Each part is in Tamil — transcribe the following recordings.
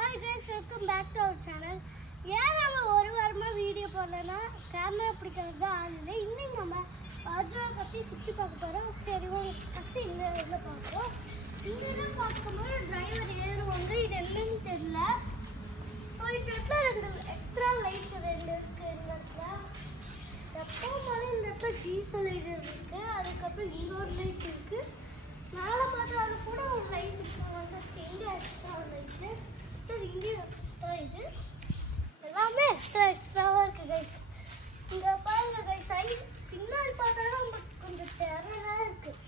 Hi guys, welcome back to our channel. ஏன் நம்ம ஒரு வாரமா வீடியோ போடலனா கேமரா பிடிக்கிறது ஆளு இன்னைக்கு நம்ம ஆஜ்ரா பத்தி சுத்தி பார்க்க போறோம். சரி ஃபர்ஸ்ட் இந்த இடத்துல பார்ப்போம். இந்த இடத்துல பார்க்கும்போது டிரைவர் ஏறுவாங்க. இது என்னன்னு தெரியல. போயிட்டு ரெண்டு எக்ஸ்ட்ரா லைட் ரெண்டு இருக்கு இந்த இடத்துல. எப்பவுமே இந்த இடத்துல டீசல் லைட் இருக்கு. அதுக்கப்புறம் இன்னொரு லைட் இருக்கு. மேலே பார்த்தா அது கூட ஒரு லைட் இருக்கு. வந்து இங்கே எக்ஸ்ட்ரா லைட்டு இங்கே எக்ஸ்ட்ரா இது எல்லாமே எக்ஸ்ட்ராவாக இருக்குது கைஸ். இங்கே பாருங்க கைஸ், சைட் பின்னாடி பார்த்தாலும் உங்களுக்கு கொஞ்சம் டெரராக இருக்குது.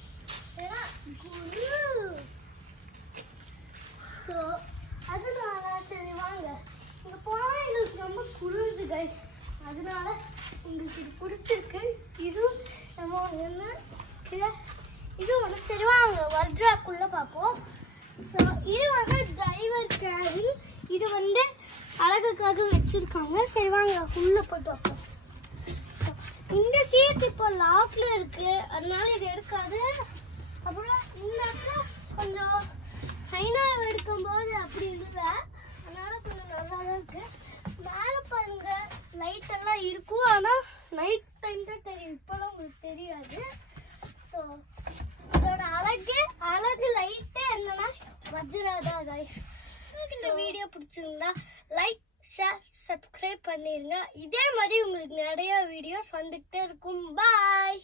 ஏன்னா குரு ஸோ அதனால சரி வாங்க இங்கே போனால் எங்களுக்கு ரொம்ப குளிருது கைஸ். அதனால உங்களுக்கு இது பிடிச்சிருக்கு. இதுவும் நம்ம என்ன இது ஒன்று சரி வாங்க வர்ஜாக்குள்ளே பார்ப்போம். ஸோ இது வந்து டிரைவர் கேபின். இது வந்து அழகுக்காக வச்சிருக்காங்க. சரி வாங்க உள்ள போய் பார்ப்போம். இந்த சீட் இப்போ லாக்ல இருக்கு, அதனால இது எடுக்காது. அப்புறம் இந்த இடத்துல கொஞ்சம் ஹைனா எடுக்கும்போது அப்படி இல்லை, அதனால கொஞ்சம் நல்லா தான் இருக்கு. மேலே பாருங்க லைட் எல்லாம் இருக்கும், ஆனால் நைட் டைம் தான் தெரியும், இப்போலாம் உங்களுக்கு தெரியாது. ஸோ இதோட அழகு லைட்டே என்னன்னா வஜ்ராதா கைஸ். இந்த வீடியோ பிடிச்சிருந்தா லைக் ஷேர் சப்ஸ்கிரைப் பண்ணிருங்க. இதே மாதிரி உங்களுக்கு நிறைய வீடியோஸ் வந்துகிட்டே இருக்கும். பாய்.